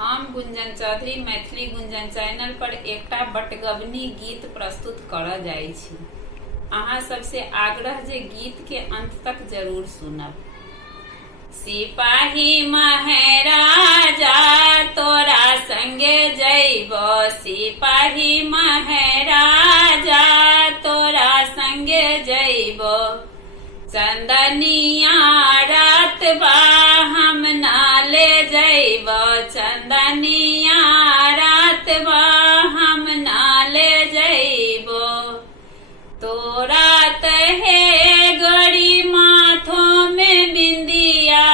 हम गुंजन चौधरी मैथिली गुंजन चैनल पर एकटा बटगबनी गीत प्रस्तुत करऽ जाइ छी। अहाँ सबसे आग्रह जे गीत के अंत तक जरूर सुनब। सिपाही महाराजा तोरा संगे जइबो, सिपाही महाराजा तोरा संगे जइबो। चंदनिया रात बा हम नाले जइबो, चंदनिया रात बा हम नाले जइबो। तोरा तहे गड़ी माथों में बिंदिया,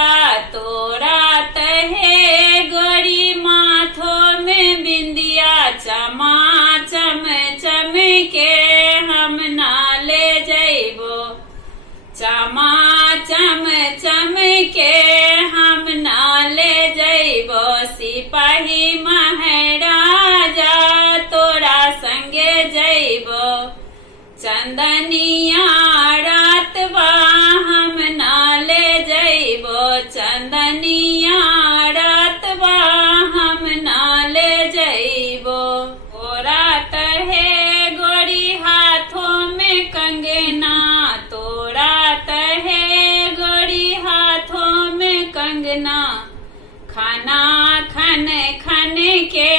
तोरा तहे गड़ी माथों में बिंदिया। चमा चम चम के हम नाले जइबो, चमा चम चम के हम नाले जइबो। सिपाही महाराजा तोरा संगे जइबो, चंदनिया रात बा हम नाले जइबो, चंदनिया रात बा हम नाले जइबो। तोरा तहे गोरी हाथों में कंगना, तोरा तहे गोरी हाथों में कंगना। खाना खन खन के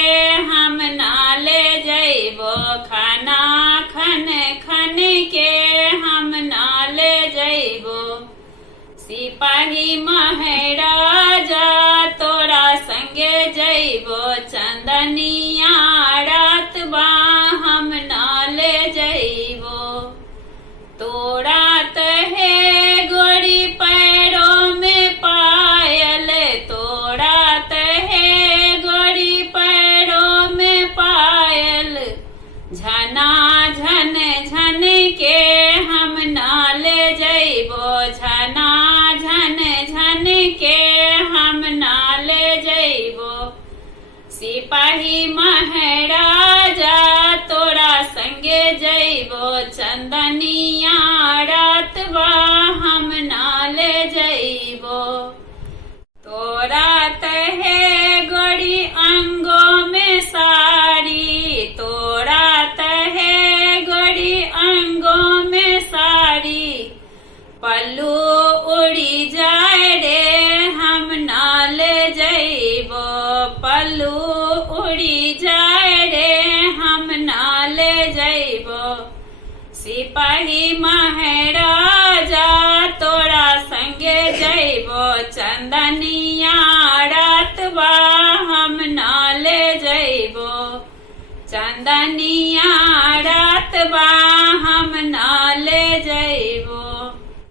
हम नाले जइबो, खाना खन खन के हम नाले जइबो। सिपाही महाराजा तोरा संगे जइबो, चंदनिया रात बा हम नाले जइबो। तोरा तहे गोरी पैरों में पायल, तोरा तहे गोरी पैरों में पायल। झना झन झन के हम नाले जइबो, झना झन झन के हम नाले जइबो। सिपाही महाराजा तोरा संगे जइबो, चंदनिया रात बा हम नाले जइबो। तोरा तहे गोरी अंगों में साड़ी, तोरा तहे गोरी अंगों में साड़ी। पल्लू उड़ी जाए रे हम नाले जइबो, पल्लू उड़ी जाए रे हम नाले जइबो। सिपाही महाराजा तोरा संगे जइबो, चंदनिया रात बा हम नाले जइबो, चंदनिया रात बा हम